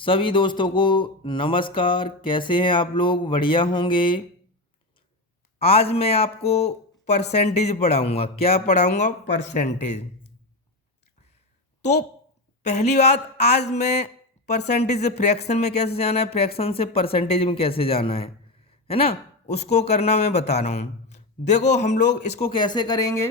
सभी दोस्तों को नमस्कार। कैसे हैं आप लोग? बढ़िया होंगे। आज मैं आपको परसेंटेज पढ़ाऊंगा। क्या पढ़ाऊंगा? परसेंटेज। तो पहली बात, आज मैं परसेंटेज से फ्रैक्शन में कैसे जाना है, फ्रैक्शन से परसेंटेज में कैसे जाना है ना, उसको करना मैं बता रहा हूँ। देखो हम लोग इसको कैसे करेंगे,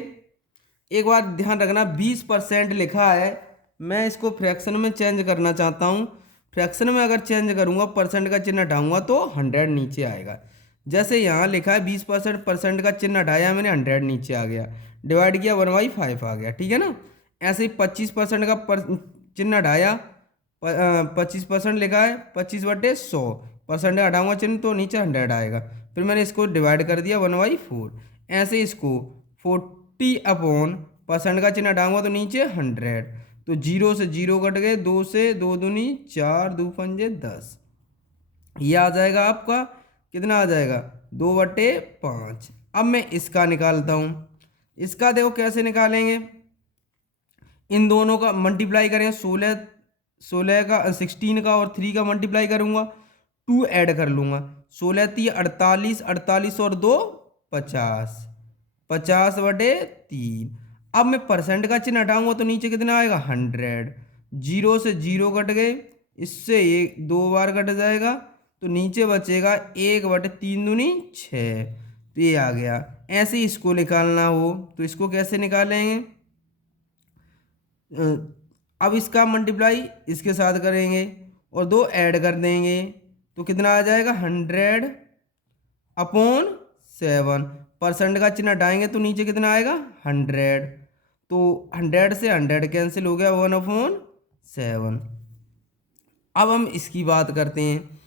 एक बात ध्यान रखना। 20% लिखा है, मैं इसको फ्रैक्शन में चेंज करना चाहता हूँ। फ्रैक्शन में अगर चेंज करूँगा, परसेंट का चिन्ह हटाऊंगा तो 100 नीचे आएगा। जैसे यहाँ लिखा है 20%, परसेंट का चिन्ह हटाया मैंने, 100 नीचे आ गया। डिवाइड किया 1/5 आ गया, ठीक है ना। ऐसे ही 25% का चिन्ह हटाया, 25% लिखा है, 25/100, परसेंट का हटाऊंगा चिन्ह तो नीचे 100 आएगा। फिर मैंने इसको डिवाइड कर दिया 1/4। ऐसे इसको 40 परसेंट का चिन्ह हटाऊंगा तो नीचे 100। तो जीरो से जीरो कट गए, दो से दो दूनी चार, दो पंजे 10। ये आ जाएगा आपका, कितना आ जाएगा? 2/5। अब मैं इसका निकालता हूँ। इसका देखो कैसे निकालेंगे, इन दोनों का मल्टीप्लाई करें। 16 का 16 का और 3 का मल्टीप्लाई करूंगा, 2 ऐड कर लूंगा। 16×3 = 48, 48 और 2 50, 50/3। अब मैं परसेंट का चिन्ह हटाऊंगा तो नीचे कितना आएगा? 100। जीरो से जीरो कट गए, इससे एक दो बार कट जाएगा तो नीचे बचेगा 1/3 दूनी 6। तो ये आ गया। ऐसे ही इसको निकालना हो तो इसको कैसे निकालेंगे? अ, अब इसका मल्टीप्लाई इसके साथ करेंगे और दो ऐड कर देंगे तो कितना आ जाएगा? 100/7। परसेंट का चिन्ह हटाएंगे तो नीचे कितना आएगा? 100। तो 100 से 100 कैंसिल हो गया, 1/7। अब हम इसकी बात करते हैं।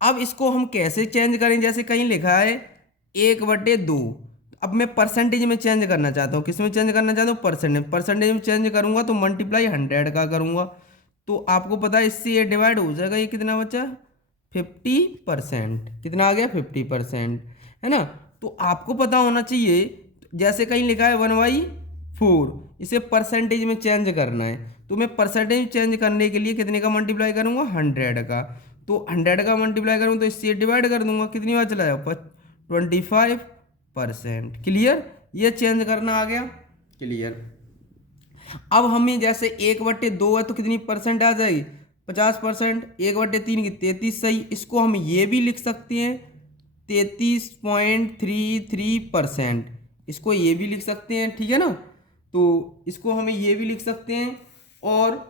अब इसको हम कैसे चेंज करें? जैसे कहीं लिखा है 1/2। अब मैं परसेंटेज में चेंज करना चाहता हूँ। किस में चेंज करना चाहता हूँ? परसेंटेज। परसेंटेज में चेंज करूंगा तो मल्टीप्लाई 100 का करूंगा तो आपको पता है इससे ये डिवाइड हो जाएगा। ये कितना बचा? 50%। कितना आ गया? 50%, है ना। तो आपको पता होना चाहिए, जैसे कहीं लिखा है 1/4, इसे परसेंटेज में चेंज करना है तो मैं परसेंटेज चेंज करने के लिए कितने का मल्टीप्लाई करूंगा? 100 का। तो 100 का मल्टीप्लाई करूँ तो इससे डिवाइड कर दूंगा, कितनी बार चला जाएगा? 25%। क्लियर? ये चेंज करना आ गया। क्लियर। अब हमें जैसे 1/2 है तो कितनी परसेंट आ जाएगी? 50%। 1/3 की 33। सही। इसको हम ये भी लिख सकते हैं 33.33%। इसको ये भी लिख सकते हैं, ठीक है ना। तो इसको हमें ये भी लिख सकते हैं। और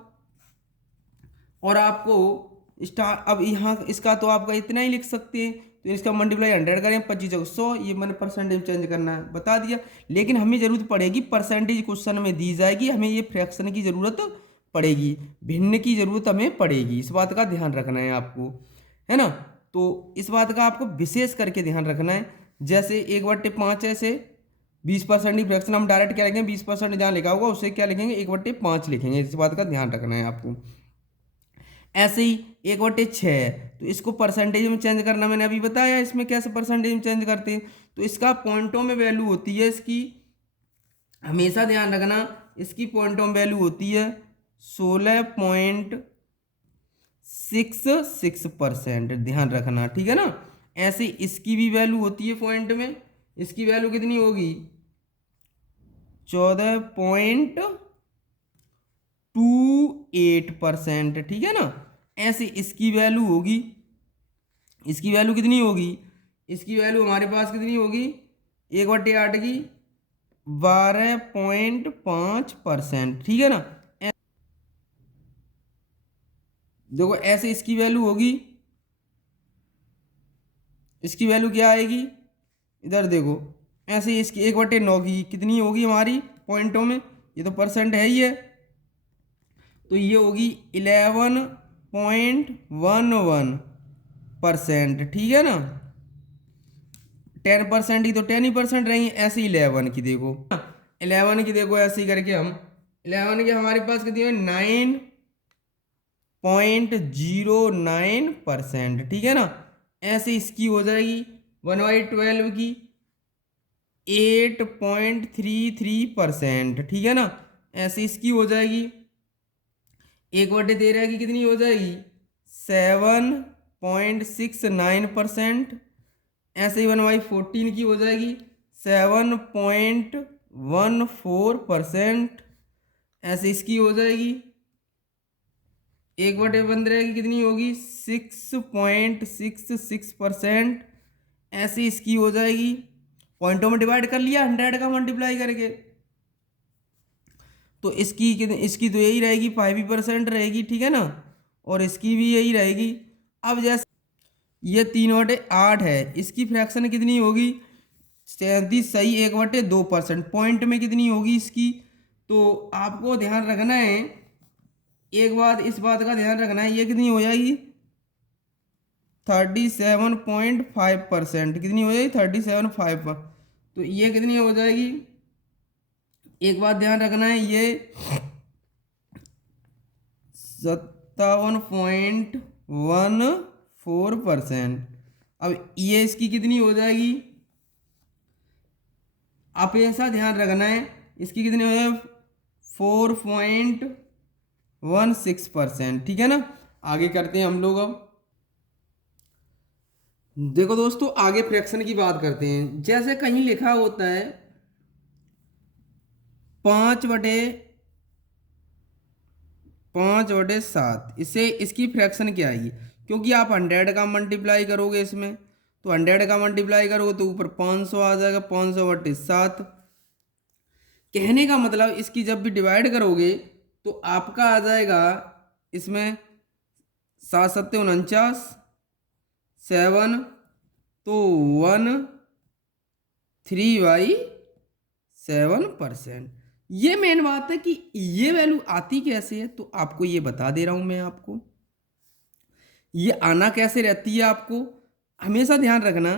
आपको स्टार, अब यहाँ इसका तो आपका इतना ही लिख सकते हैं। तो इसका मल्टीप्लाई 100 करें, 25×100, ये मैंने परसेंटेज चेंज करना है बता दिया। लेकिन हमें जरूरत पड़ेगी, परसेंटेज क्वेश्चन में दी जाएगी, हमें ये फ्रैक्शन की जरूरत पड़ेगी, भिन्न की जरूरत हमें पड़ेगी। इस बात का ध्यान रखना है आपको, है ना। तो इस बात का आपको विशेष करके ध्यान रखना है। जैसे 1/5 ऐसे 20% ही फ्रैक्शन, हम डायरेक्ट क्या लिखेंगे? 20% जहाँ लिखा होगा उसे क्या लिखेंगे? 1/5 लिखेंगे। इस बात का ध्यान रखना है आपको। ऐसे ही 1/6, तो इसको परसेंटेज में चेंज करना मैंने अभी बताया। इसमें कैसे परसेंटेज में चेंज करते हैं? तो इसका पॉइंटों में वैल्यू होती है इसकी, हमेशा ध्यान रखना, इसकी पॉइंटों में वैल्यू होती है 16.66%। ध्यान रखना, ठीक है ना। ऐसे इसकी भी वैल्यू होती है पॉइंट में, इसकी वैल्यू कितनी होगी? 14.28%, ठीक है ना। ऐसे इसकी वैल्यू होगी, इसकी वैल्यू कितनी होगी? इसकी वैल्यू हमारे पास कितनी होगी? 1/8 की 12.5%, ठीक है ना। देखो ऐसे इसकी वैल्यू होगी, इसकी वैल्यू क्या आएगी? इधर देखो, ऐसे इसकी 1/9 की कितनी होगी हमारी पॉइंटों में? ये तो परसेंट है ही है, तो ये होगी 11.11%, ठीक है ना। 10% ही तो 10 ही परसेंट रहेंगी। ऐसे 11 की देखो, 11 की देखो, ऐसे ही करके हम 11 की हमारे पास कितनी है? 9.09%, ठीक है ना। ऐसे इसकी हो जाएगी 1/12 की 8.33%, ठीक है ना। ऐसे इसकी हो जाएगी 1/13 की कितनी हो जाएगी? 7.69%। ऐसे ही 1/14 की हो जाएगी 7.14%। ऐसे इसकी हो जाएगी 1/15 की कितनी होगी 6.66%। ऐसे इसकी हो जाएगी, पॉइंटों में डिवाइड कर लिया 100 का मल्टीप्लाई करके, तो इसकी तो यही रहेगी 5% रहेगी, ठीक है ना, और इसकी भी यही रहेगी। अब जैसे ये 3/8 है, इसकी फ्रैक्शन कितनी होगी 37 सही 1/2%। पॉइंट में कितनी होगी इसकी, तो आपको ध्यान रखना है एक बात, इस बात का ध्यान रखना है, ये कितनी हो जाएगी 37.5%। कितनी हो जाएगी 37.5, तो ये कितनी हो जाएगी, एक बात ध्यान रखना है, ये 57.14%। अब ये इसकी कितनी हो जाएगी, आप ऐसा ध्यान रखना है, इसकी कितनी हो जाएगी 4.16%, ठीक है ना। आगे करते हैं हम लोग। अब देखो दोस्तों, आगे फ्रैक्शन की बात करते हैं। जैसे कहीं लिखा होता है 5/7, इससे इसकी फ्रैक्शन क्या आएगी, क्योंकि आप 100 का मल्टीप्लाई करोगे इसमें, तो 100 का मल्टीप्लाई करोगे तो ऊपर 500 आ जाएगा, 500/7। कहने का मतलब इसकी जब भी डिवाइड करोगे तो आपका आ जाएगा इसमें 7×7 = 7, तो 13/7%। ये मेन बात है कि ये वैल्यू आती कैसे है, तो आपको ये बता दे रहा हूं मैं आपको, ये आना कैसे रहती है। आपको हमेशा ध्यान रखना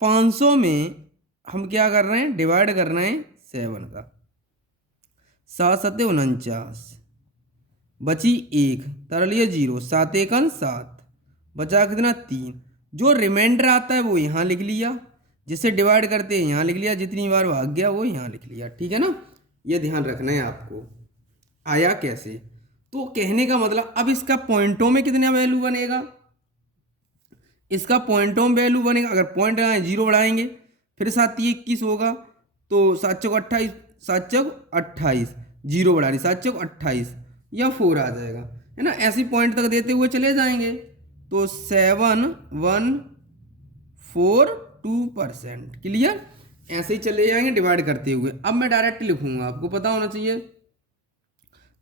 500 में हम क्या कर रहे हैं, डिवाइड कर रहे हैं 7 का, 7×7 = 49, बची 1, तरलिए 0, 7×1 = 7, बचा कितना 3। जो रिमाइंडर आता है वो यहाँ लिख लिया, जिसे डिवाइड करते हैं यहाँ लिख लिया, जितनी बार भाग गया वो यहाँ लिख लिया, ठीक है ना। ये ध्यान रखना है आपको। आया कैसे, तो कहने का मतलब अब इसका पॉइंटों में कितना वैल्यू बनेगा, इसका पॉइंटों में वैल्यू बनेगा, अगर पॉइंट लगाए 0 बढ़ाएंगे फिर 7×21 होगा, तो 7×28, 7×28, 0 बढ़ा रही 7×28 या 4 आ जाएगा, है ना। ऐसी पॉइंट तक देते हुए चले जाएंगे, तो 7.142%। क्लियर, ऐसे ही चले जाएंगे डिवाइड करते हुए। अब मैं डायरेक्ट लिखूंगा, आपको पता होना चाहिए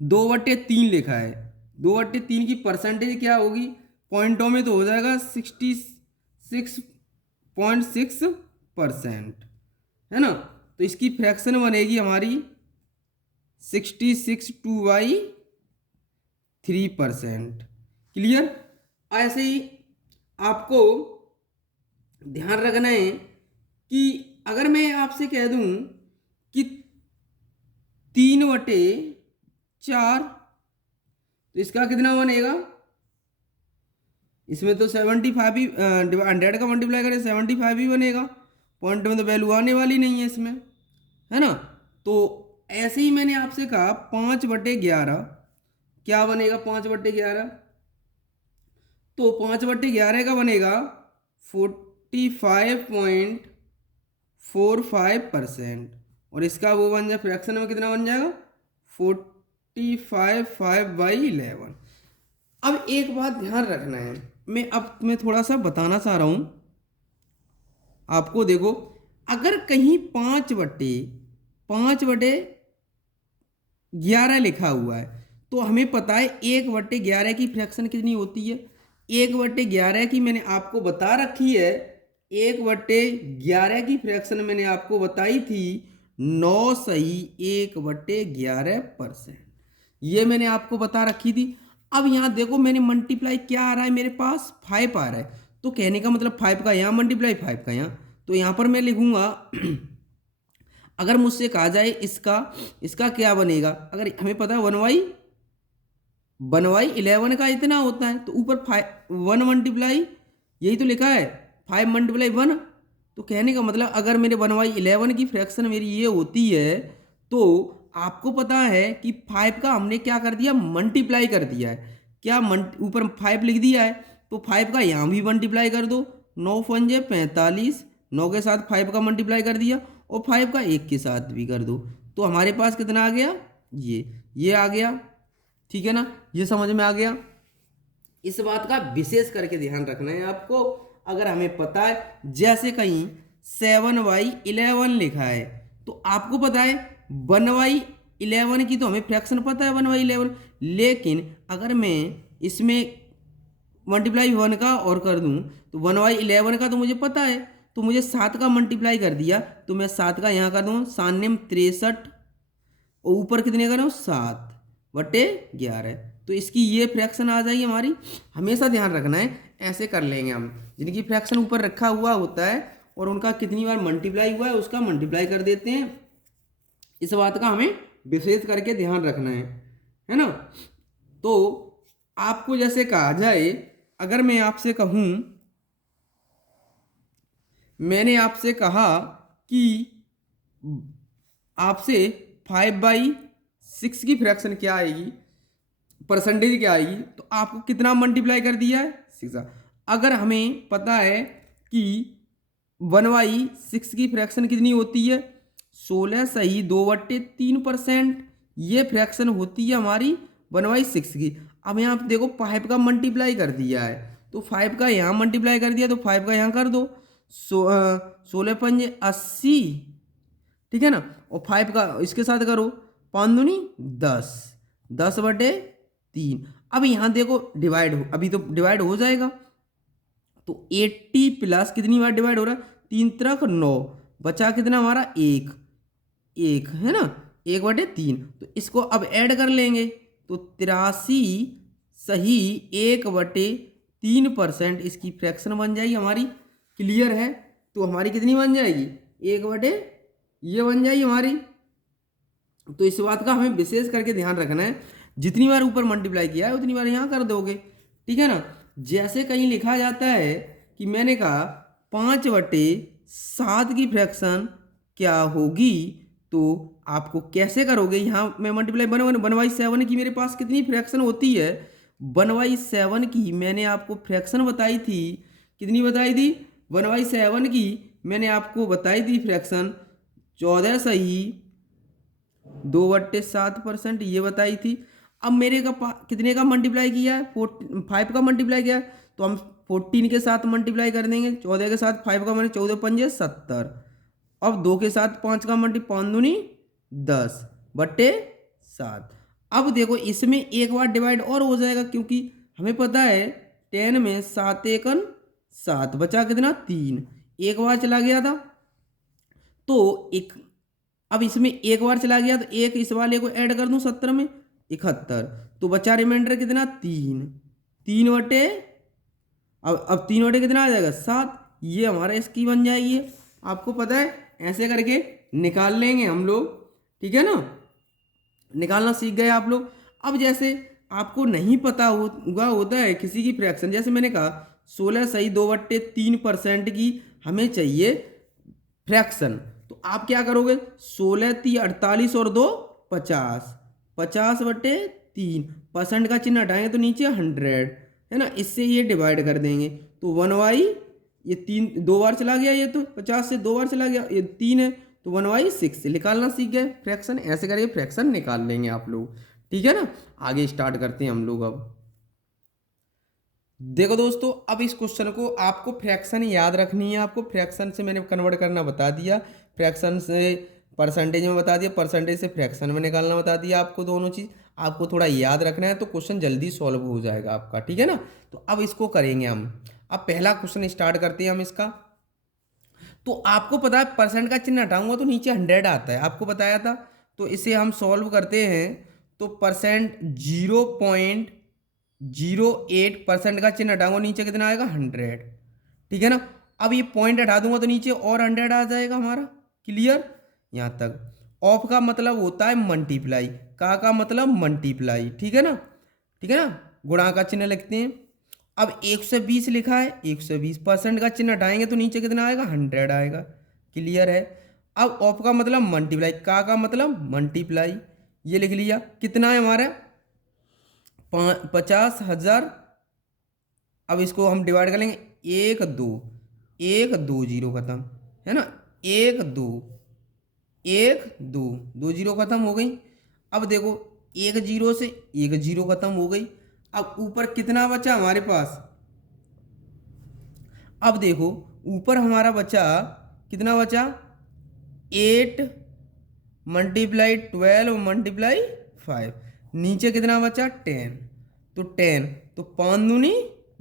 2/3 लिखा है, 2/3 की परसेंटेज क्या होगी, पॉइंटों में तो हो जाएगा 66.6%, है ना। तो इसकी फ्रैक्शन बनेगी हमारी 66/3%। क्लियर। ऐसे ही आपको ध्यान रखना है कि अगर मैं आपसे कह दूं कि 3/4, तो इसका कितना बनेगा, इसमें तो 75 ही 100 का मल्टीप्लाई करें 75 ही बनेगा, पॉइंट में तो वैल्यू आने वाली नहीं है इसमें, है ना। तो ऐसे ही मैंने आपसे कहा 5/11 क्या बनेगा, 5/11, तो 5/11 का बनेगा 45.45%, और इसका वो बन जाए फ्रैक्शन में कितना बन जाएगा 45/5/11। अब एक बात ध्यान रखना है, मैं थोड़ा सा बताना चाह रहा हूं आपको। देखो, अगर कहीं 5/11 लिखा हुआ है, तो हमें पता है 1/11 की फ्रैक्शन कितनी होती है। 1/11 की मैंने आपको बता रखी है, 1/11 की फ्रैक्शन मैंने आपको बताई थी 9 सही 1/11%, ये मैंने आपको बता रखी थी। अब यहाँ देखो मैंने मल्टीप्लाई क्या आ रहा है, मेरे पास 5 आ रहा है, तो कहने का मतलब 5 का यहाँ मल्टीप्लाई 5 का यहाँ, तो यहाँ पर मैं लिखूंगा अगर मुझसे कहा जाए इसका क्या बनेगा, अगर हमें पता है 1/11 का इतना होता है, तो ऊपर 1 मल्टीप्लाई, यही तो लिखा है 5 × 1, तो कहने का मतलब अगर मेरे 1/11 की फ्रैक्शन मेरी ये होती है, तो आपको पता है कि 5 का हमने क्या कर दिया, मल्टीप्लाई कर दिया है। क्या ऊपर 5 लिख दिया है तो 5 का यहाँ भी मल्टीप्लाई कर दो। 9 पंजे 45, 9 के साथ 5 का मल्टीप्लाई कर दिया और 5 का 1 के साथ भी कर दो, तो हमारे पास कितना आ गया, ये आ गया। ठीक है ना, ये समझ में आ गया। इस बात का विशेष करके ध्यान रखना है आपको। अगर हमें पता है जैसे कहीं 7/11 लिखा है तो आपको पता है 1/11 की तो हमें फ्रैक्शन पता है 1/11, लेकिन अगर मैं इसमें मल्टीप्लाई 1 का और कर दूं तो 1/11 का तो मुझे पता है, तो मुझे 7 का मल्टीप्लाई कर दिया तो मैं 7 का यहाँ कर दूँ 7×63 और ऊपर कितने करो 7/11, तो इसकी ये फ्रैक्शन आ जाएगी हमारी। हमेशा ध्यान रखना है, ऐसे कर लेंगे हम, जिनकी फ्रैक्शन ऊपर रखा हुआ होता है और उनका कितनी बार मल्टीप्लाई हुआ है उसका मल्टीप्लाई कर देते हैं। इस बात का हमें विशेष करके ध्यान रखना है ना। तो आपको जैसे कहा जाए, अगर मैं आपसे कहूँ, मैंने आपसे कहा कि आपसे 5/6 की फ्रैक्शन क्या आएगी, परसेंटेज क्या आएगी, तो आपको कितना मल्टीप्लाई कर दिया है 6। अगर हमें पता है कि 1/6 की फ्रैक्शन कितनी होती है 16 सही 2/3%, ये फ्रैक्शन होती है हमारी 1/6 की। अब यहाँ पे देखो 5 का मल्टीप्लाई कर दिया है तो 5 का यहाँ मल्टीप्लाई कर दिया तो 5 का यहाँ कर दो, 16 पंजे 80, ठीक है ना, और 5 का इसके साथ करो 5 दूनी 10, 10/3। अब यहाँ देखो डिवाइड हो, अभी तो डिवाइड हो जाएगा, तो 80 प्लस कितनी बार डिवाइड हो रहा है 3 त्रिक 9, बचा कितना हमारा 1 है ना, 1/3। तो इसको अब ऐड कर लेंगे तो 83 सही 1/3% इसकी फ्रैक्शन बन जाएगी हमारी। क्लियर है, तो हमारी कितनी बन जाएगी 1/, ये बन जाएगी हमारी। तो इस बात का हमें विशेष करके ध्यान रखना है, जितनी बार ऊपर मल्टीप्लाई किया है उतनी बार यहाँ कर दोगे। ठीक है ना, जैसे कहीं लिखा जाता है कि मैंने कहा 5/7 की फ्रैक्शन क्या होगी, तो आपको कैसे करोगे, यहाँ मैं मल्टीप्लाई 1/7 की मेरे पास कितनी फ्रैक्शन होती है 1/7 की मैंने आपको फ्रैक्शन बताई थी, कितनी बताई थी 1/7 की मैंने आपको बताई थी फ्रैक्शन 14 सही 2/7% ये बताई थी। अब मेरे का कितने का मल्टीप्लाई किया है 5 का मल्टीप्लाई किया है, तो हम 14 के साथ मल्टीप्लाई कर देंगे, 14 के साथ 5 का मैंने 14 पंजे 70, अब 2 के साथ 5 का मल्टीप्लाई 5 दूनी 10/7। अब देखो इसमें एक बार डिवाइड और हो जाएगा, क्योंकि हमें पता है 10 में 7 एकन 7, बचा कितना 3, एक बार चला गया था तो एक, अब इसमें एक बार चला गया तो एक इस वाले को ऐड कर दूं 70 में 71, तो बचा रिमाइंडर कितना 3 अब 3 कितना आ जाएगा 7, ये हमारा इसकी बन जाएगी। आपको पता है ऐसे करके निकाल लेंगे हम लोग। ठीक है ना, निकालना सीख गए आप लोग। अब जैसे आपको नहीं पता होता है किसी की फ्रैक्शन, जैसे मैंने कहा 16 सही 2/3% की हमें चाहिए फ्रैक्शन, तो आप क्या करोगे 16 3 48 और 2 50, 50/3% का चिन्ह हटाएंगे तो नीचे 100 है ना, इससे ये डिवाइड कर देंगे तो 1/, ये 3 2 बार चला गया, ये तो 50 से 2 बार चला गया, ये 3 है तो 1/6 निकालना सीख गए फ्रैक्शन। ऐसे करके फ्रैक्शन निकाल लेंगे आप लोग। ठीक है ना, आगे स्टार्ट करते हैं हम लोग। अब देखो दोस्तों, अब इस क्वेश्चन को आपको फ्रैक्शन याद रखनी है। आपको फ्रैक्शन से मैंने कन्वर्ट करना बता दिया, फ्रैक्शन से परसेंटेज में बता दिया, परसेंटेज से फ्रैक्शन में निकालना बता दिया आपको। दोनों चीज़ आपको थोड़ा याद रखना है तो क्वेश्चन जल्दी सॉल्व हो जाएगा आपका। ठीक है ना, तो अब इसको करेंगे हम। अब पहला क्वेश्चन स्टार्ट करते हैं हम इसका। तो आपको पता है परसेंट का चिन्ह हटाऊंगा तो नीचे 100 आता है, आपको बताया था। तो इसे हम सॉल्व करते हैं तो परसेंट 0.08% का चिन्ह हटाऊंगा, नीचे कितना आएगा 100। ठीक है ना, अब ये पॉइंट हटा दूंगा तो नीचे और 100 आ जाएगा हमारा। क्लियर, यहाँ तक। ऑफ का मतलब होता है मल्टीप्लाई, का मतलब मल्टीप्लाई। ठीक है ना, ठीक है ना, गुणा का चिन्ह लिखते हैं। अब 120 लिखा है, 120% का चिन्ह हटाएंगे तो नीचे कितना आएगा 100 आएगा। क्लियर है। अब ऑफ का मतलब मल्टीप्लाई, का मतलब मल्टीप्लाई, ये लिख लिया। कितना है हमारा 50,000। अब इसको हम डिवाइड कर लेंगे, एक दो, एक दो जीरो खत्म, है ना, एक दो, एक दो, दो जीरो खत्म हो गई। अब देखो एक जीरो से एक जीरो खत्म हो गई। अब ऊपर कितना बचा हमारे पास, अब देखो ऊपर हमारा बचा, कितना बचा, 8 मल्टीप्लाई 12 मल्टीप्लाई 5, नीचे कितना बचा 10, तो 10, तो 5 दूनी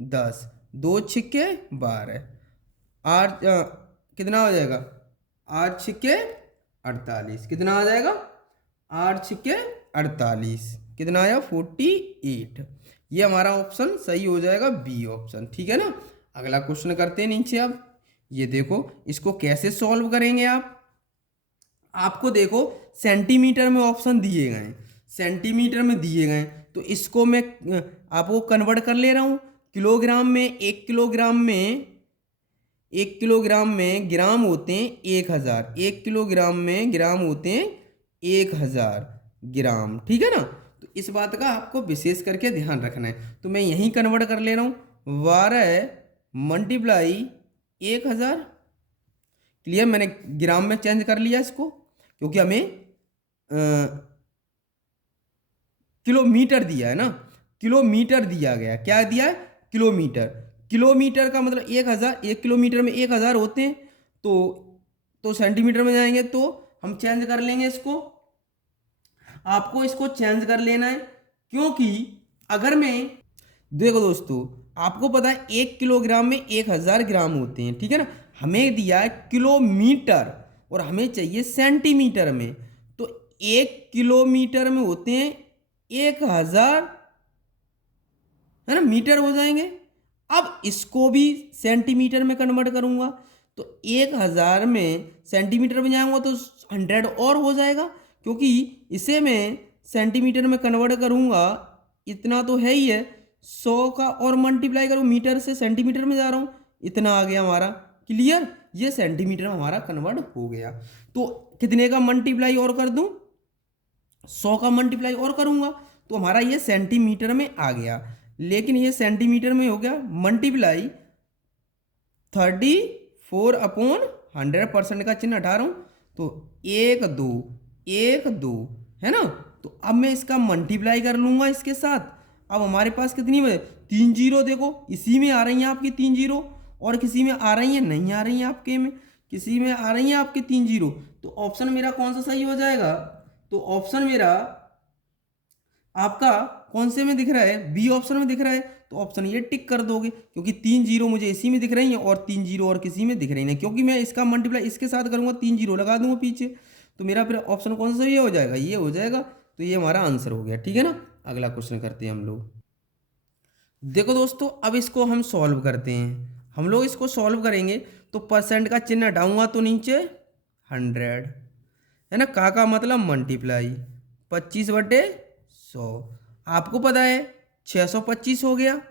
10, दो छिक्के 12, आठ कितना हो जाएगा, 8 छिक्के 48, कितना आ जाएगा, 8 छिक्के 48, कितना आया 48। ये हमारा ऑप्शन सही हो जाएगा, बी ऑप्शन, ठीक है ना। अगला क्वेश्चन करते हैं नीचे। अब ये देखो इसको कैसे सॉल्व करेंगे आप, आपको देखो सेंटीमीटर में ऑप्शन दिए गए, सेंटीमीटर में दिए गए, तो इसको मैं आपको कन्वर्ट कर ले रहा हूँ किलोग्राम में। एक किलोग्राम में ग्राम होते हैं 1000, एक किलोग्राम में ग्राम होते हैं 1000 ग्राम, ठीक है ना। तो इस बात का आपको विशेष करके ध्यान रखना है। तो मैं यहीं कन्वर्ट कर ले रहा हूँ, 12 मल्टीप्लाई 1000, क्लियर, मैंने ग्राम में चेंज कर लिया इसको, क्योंकि हमें किलोमीटर दिया है ना, किलोमीटर दिया गया, क्या दिया है, किलोमीटर। किलोमीटर का मतलब 1000, एक किलोमीटर में 1000 होते हैं, तो सेंटीमीटर में जाएंगे तो हम चेंज कर लेंगे इसको, आपको इसको चेंज कर लेना है। क्योंकि अगर मैं, देखो दोस्तों आपको पता है 1 किलोग्राम में 1000 ग्राम होते हैं, ठीक है ना, हमें दिया है किलोमीटर और हमें चाहिए सेंटीमीटर में, तो 1 किलोमीटर में होते हैं 1000, है ना, मीटर हो जाएंगे। अब इसको भी सेंटीमीटर में कन्वर्ट करूंगा, तो 1000 में सेंटीमीटर में जाऊंगा तो 100 और हो जाएगा, क्योंकि इसे मैं सेंटीमीटर में कन्वर्ट करूंगा, इतना तो है ही है, 100 का और मल्टीप्लाई करूँ, मीटर से सेंटीमीटर में जा रहा हूँ, इतना आ गया हमारा, क्लियर, ये सेंटीमीटर में हमारा कन्वर्ट हो गया। तो कितने का मल्टीप्लाई और कर दूं, 100 का मल्टीप्लाई और करूंगा, तो हमारा ये सेंटीमीटर में आ गया। लेकिन ये सेंटीमीटर में हो गया मल्टीप्लाई 34/100% का चिन्ह हटा रहा हूं, तो एक दो, एक दो, है ना। तो अब मैं इसका मल्टीप्लाई कर लूंगा इसके साथ। अब हमारे पास कितनी बचे, 3 जीरो, देखो इसी में आ रही हैं आपकी 3 जीरो, और किसी में आ रही है, नहीं आ रही है आपके में, किसी में आ रही है आपके 3 जीरो, तो ऑप्शन मेरा कौन सा सही हो जाएगा, तो ऑप्शन मेरा आपका कौन से में दिख रहा है, बी ऑप्शन में दिख रहा है, तो ऑप्शन ये टिक कर दोगे, क्योंकि 3 जीरो मुझे इसी में दिख रही है और 3 जीरो और किसी में दिख रही नहीं, क्योंकि मैं इसका मल्टीप्लाई इसके साथ करूंगा, 3 जीरो लगा दूंगा पीछे, तो मेरा फिर ऑप्शन कौन सा ये हो जाएगा, ये हो जाएगा। तो ये हमारा आंसर हो गया, ठीक है ना। अगला क्वेश्चन करते हैं हम लोग। देखो दोस्तों अब इसको हम सॉल्व करते हैं, हम लोग इसको सॉल्व करेंगे तो परसेंट का चिन्ह हटाऊंगा तो नीचे 100, है ना, का मतलब मल्टीप्लाई 25/100, आपको पता है 625 हो गया,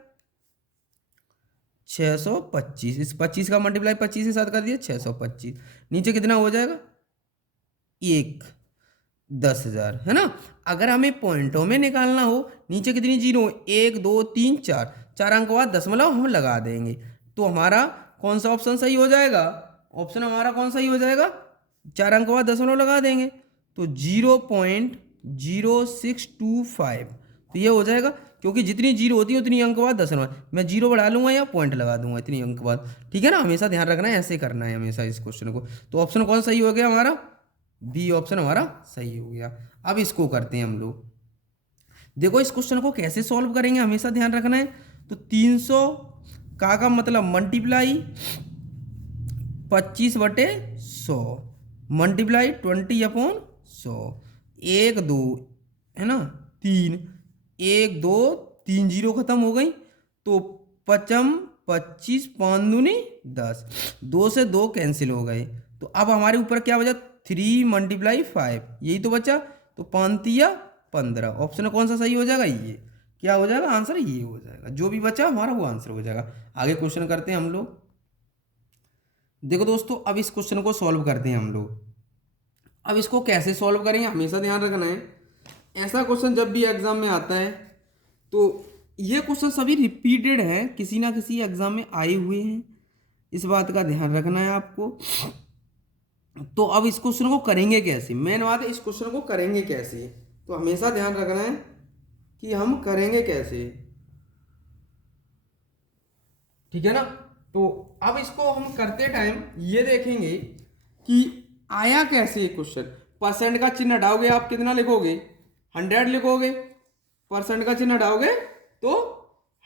625, इस 25 का मल्टीप्लाई 25 के साथ कर दिया 625, नीचे कितना हो जाएगा, 10,000, है ना। अगर हमें पॉइंटों में निकालना हो, नीचे कितनी जीरो, 1 2 3 4, 4 अंक बाद दशमलव हम लगा देंगे, तो हमारा कौन सा ऑप्शन सही हो जाएगा, ऑप्शन हमारा कौन सही हो जाएगा, 4 अंक बाद दशमलव लगा देंगे, तो 0.0625, तो ये हो जाएगा, क्योंकि जितनी जीरो होती है उतनी अंक बाद दशमलव, मैं जीरो बढ़ा लूंगा या पॉइंट लगा दूंगा इतनी अंक बाद, ठीक है ना, हमेशा ध्यान रखना है, ऐसे करना है हमेशा इस क्वेश्चन को। तो ऑप्शन कौन सही हो गया हमारा, बी ऑप्शन हमारा सही हो गया। अब इसको करते हैं हम लोग, देखो इस क्वेश्चन को कैसे सॉल्व करेंगे हमेशा ध्यान रखना है। तो 300 का मतलब मल्टीप्लाई 25/100 मल्टीप्लाई 20/100, 1 2, है ना, 3, 1 2 3 जीरो खत्म हो गई, तो 55 25 5 दूनी 10, 2 से 2 कैंसिल हो गए, तो अब हमारे ऊपर क्या बचा, 3 मल्टीप्लाई 5, यही तो बचा, तो 5 या 15, ऑप्शन कौन सा सही हो जाएगा, ये क्या हो जाएगा, आंसर ये हो जाएगा, जो भी बचा हमारा वो आंसर हो जाएगा। आगे क्वेश्चन करते हैं हम लोग। देखो दोस्तों अब इस क्वेश्चन को सॉल्व करते हैं हम लोग। अब इसको कैसे सॉल्व करेंगे हमेशा ध्यान रखना है, ऐसा क्वेश्चन जब भी एग्जाम में आता है तो ये क्वेश्चन सभी रिपीटेड हैं, किसी ना किसी एग्जाम में आए हुए हैं, इस बात का ध्यान रखना है आपको। तो अब इस क्वेश्चन को करेंगे कैसे, मेन बात है इस क्वेश्चन को करेंगे कैसे, तो हमेशा ध्यान रखना है कि हम करेंगे कैसे, ठीक है ना। तो अब इसको हम करते टाइम ये देखेंगे कि आया कैसे ये क्वेश्चन। परसेंट का चिन्ह हटाओगे आप कितना लिखोगे, 100 लिखोगे, परसेंट का चिन्ह हटाओगे तो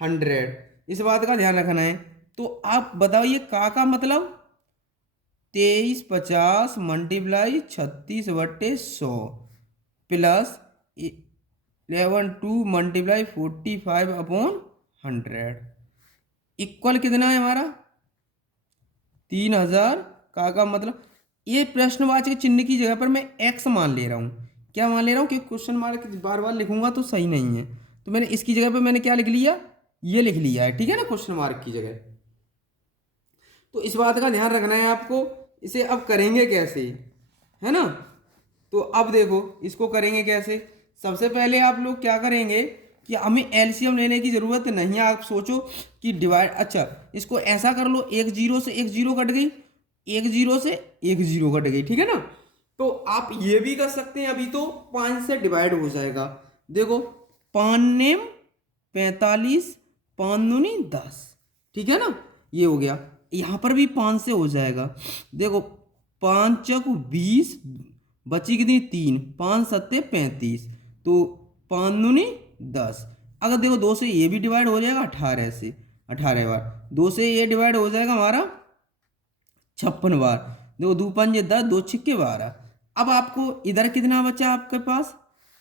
100, इस बात का ध्यान रखना है। तो आप बताओ ये का मतलब 2350 मल्टीप्लाई 36/100 प्लस 11 मल्टीप्लाई 45/100 इक्वल कितना है हमारा 3000। का मतलब ये प्रश्नवाचक चिन्ह की जगह पर मैं एक्स मान ले रहा हूँ। क्या मान ले रहा हूँ, क्योंकि क्वेश्चन मार्क बार बार लिखूंगा तो सही नहीं है, तो मैंने इसकी जगह पे मैंने क्या लिख लिया, ये लिख लिया है, ठीक है ना, क्वेश्चन मार्क की जगह। तो इस बात का ध्यान रखना है आपको। इसे अब करेंगे कैसे, है ना। तो अब देखो इसको करेंगे कैसे। सबसे पहले आप लोग क्या करेंगे कि हमें एलसीएम लेने की ज़रूरत नहीं है। आप सोचो कि डिवाइड, अच्छा इसको ऐसा कर लो, एक जीरो से एक जीरो कट गई, एक जीरो से एक जीरो कट गई, ठीक है ना। तो आप ये भी कर सकते हैं, अभी तो 5 से डिवाइड हो जाएगा। देखो 5 नेम 45, 5 दूनी 10, ठीक है ना, ये हो गया। यहाँ पर भी 5 से हो जाएगा। देखो 5 चौक 20, बची कितनी 3, 5 सत्ते 35, तो 5 दूनी 10। अगर देखो 2 से ये भी डिवाइड हो जाएगा 18 से, 18 बार 2 से ये डिवाइड हो जाएगा हमारा 56 बार। देखो 2 पंजे 10, 2 छिक्के 12। अब आपको इधर कितना बचा आपके पास,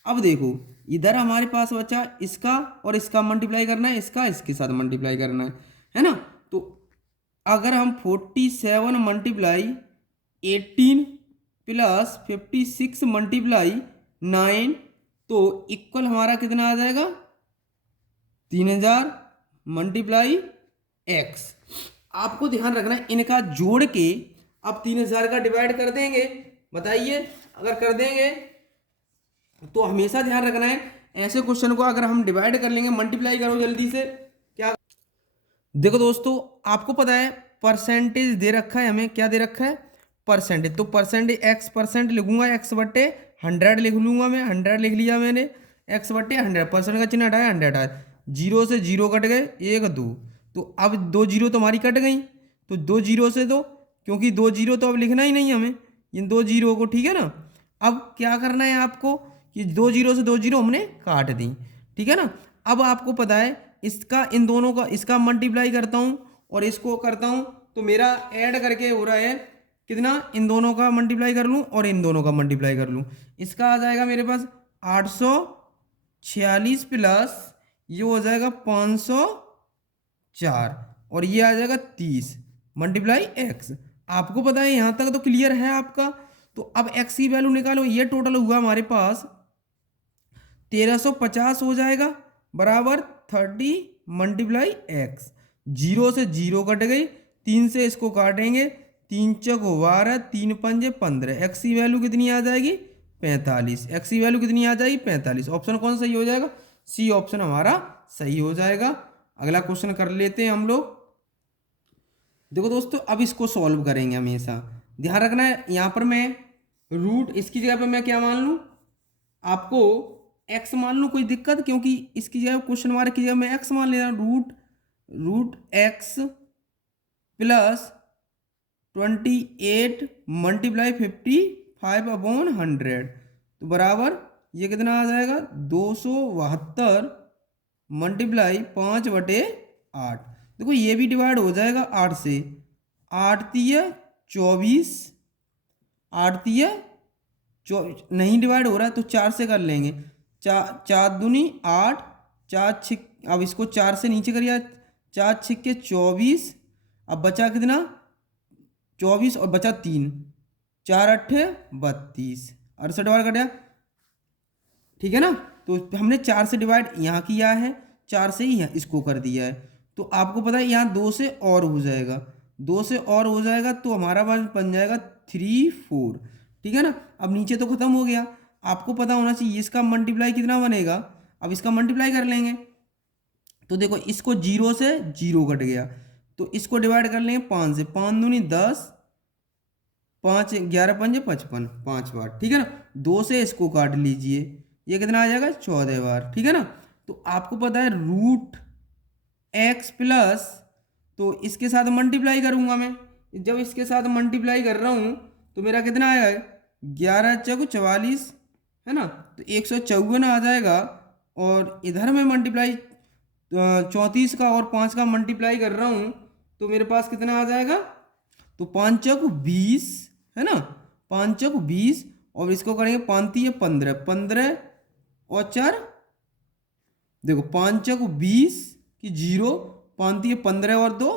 अब देखो इधर हमारे पास बचा इसका और इसका मल्टीप्लाई करना है, इसका इसके साथ मल्टीप्लाई करना है ना। तो अगर हम 47 मल्टीप्लाई 18 प्लस 56 मल्टीप्लाई 9, तो इक्वल हमारा कितना आ जाएगा 3000 मल्टीप्लाई एक्स। आपको ध्यान रखना है इनका जोड़ के अब 3000 का डिवाइड कर देंगे। बताइए अगर कर देंगे तो हमेशा ध्यान रखना है ऐसे क्वेश्चन को अगर हम डिवाइड कर लेंगे, मल्टीप्लाई करो जल्दी से। क्या देखो दोस्तों, आपको पता है परसेंटेज दे रखा है हमें, क्या दे रखा है परसेंटेज, तो परसेंटेज एक्स परसेंट लिखूंगा, एक्स बट्टे 100 लिख लूंगा मैं, 100 लिख लिया मैंने, एक्स बट्टे 100, परसेंट का चिन्ह हटाया 100 हटाया, जीरो से जीरो कट गए, एक दो, तो अब 2 जीरो तुम्हारी कट गई, तो 2 जीरो से दो, क्योंकि 2 जीरो तो अब लिखना ही नहीं है हमें इन 2 जीरो को, ठीक है ना। अब क्या करना है आपको कि 2 जीरो से 2 जीरो हमने काट दी, ठीक है ना। अब आपको पता है इसका इन दोनों का, इसका मल्टीप्लाई करता हूँ और इसको करता हूँ, तो मेरा ऐड करके हो रहा है कितना, इन दोनों का मल्टीप्लाई कर लूँ और इन दोनों का मल्टीप्लाई कर लूँ, इसका आ जाएगा मेरे पास 846 प्लस ये हो जाएगा 504 और ये आ जाएगा 30 मल्टीप्लाई एक्स। आपको पता है यहाँ तक तो क्लियर है आपका। तो अब एक्स की वैल्यू निकालो, ये टोटल हुआ हमारे पास 1350 हो जाएगा बराबर 30 मल्टीप्लाई एक्स। जीरो से जीरो कट गई, 3 से इसको काटेंगे, 3 चौक 12, 3 पंजे 15, एक्स की वैल्यू कितनी आ जाएगी 45, एक्स की वैल्यू कितनी आ जाएगी 45। ऑप्शन कौन सही हो जाएगा, सी ऑप्शन हमारा सही हो जाएगा। अगला क्वेश्चन कर लेते हैं हम लोग। देखो दोस्तों अब इसको सॉल्व करेंगे, हमेशा ध्यान रखना है यहाँ पर मैं रूट इसकी जगह पर मैं क्या मान लूँ, आपको एक्स मान लूँ, कोई दिक्कत, क्योंकि इसकी जगह क्वेश्चन मार्क की जगह मैं एक्स मान ले रहा हूँ, रूट एक्स प्लस 28 मल्टीप्लाई 55/100, तो बराबर ये कितना आ जाएगा 272 मल्टीप्लाई 5/8। देखो ये भी डिवाइड हो जाएगा 8 से, 8 तिया 24, 8 तिया 24 नहीं डिवाइड हो रहा है तो 4 से कर लेंगे, 4 दूनी 8, 4 छिक, अब इसको 4 से नीचे करिए, 4 छिक्के 24, अब बचा कितना 24 और बचा 3, 4 अट्ठे 32, 68 बार कटा, ठीक है ना। तो हमने 4 से डिवाइड यहाँ किया है, 4 से ही इसको कर दिया है, तो आपको पता है यहाँ 2 से और हो जाएगा, 2 से और हो जाएगा तो हमारा बन जाएगा 3 4, ठीक है ना। अब नीचे तो खत्म हो गया, आपको पता होना चाहिए इसका मल्टीप्लाई कितना बनेगा, अब इसका मल्टीप्लाई कर लेंगे, तो देखो इसको 0 से 0 कट गया, तो इसको डिवाइड कर लेंगे 5 से, 5 दूनी 10, 5 11 पंजे 55, 5 बार, ठीक है ना। 2 से इसको काट लीजिए, ये कितना आ जाएगा 14 बार, ठीक है ना। तो आपको पता है रूट एक्स प्लस, तो इसके साथ मल्टीप्लाई करूंगा मैं, जब इसके साथ मल्टीप्लाई कर रहा हूँ तो मेरा कितना आएगा 11 चौक 44, है ना, तो 154 आ जाएगा। और इधर मैं मल्टीप्लाई 34 का और 5 का मल्टीप्लाई कर रहा हूँ तो मेरे पास कितना आ जाएगा, तो 5 चौक 20, है ना, 5 चौक 20, और इसको करेंगे 5 है 15, 15 और 4, देखो 5 चौक 20 की 0, 5 है 15 और 2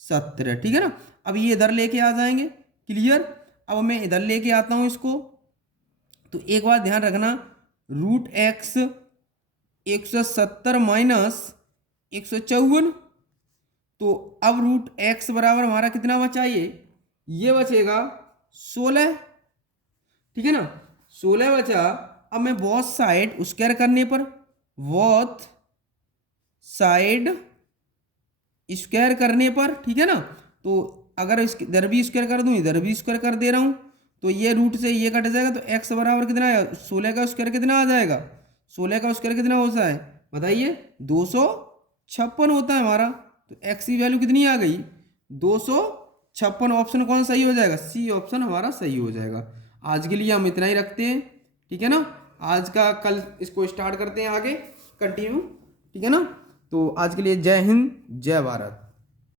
17, ठीक है ना। अब ये इधर लेके आ जाएंगे, क्लियर। अब मैं इधर लेके आता हूँ इसको, तो एक बात ध्यान रखना, रूट एक्स 170 माइनस 154, तो अब रूट एक्स बराबर हमारा कितना बचा, ये बचेगा 16, ठीक है ना, 16 बचा। अब मैं बोथ साइड स्क्वायर करने पर, बोथ साइड स्क्वायर करने पर, ठीक है ना, तो अगर इधर भी स्क्वायर कर दूं, इधर भी स्क्वायर कर दे रहा हूं, तो ये रूट से ये कट जाएगा, तो एक्स बराबर कितना है 16 का स्क्वायर कितना आ जाएगा, 16 का स्क्वायर कितना होता है बताइए, 256 होता है हमारा। तो एक्स की वैल्यू कितनी आ गई 256। ऑप्शन कौन सही हो जाएगा, सी ऑप्शन हमारा सही हो जाएगा। आज के लिए हम इतना ही रखते हैं, ठीक है ना। आज का कल इसको स्टार्ट करते हैं आगे कंटिन्यू, ठीक है ना। तो आज के लिए जय हिंद जय भारत।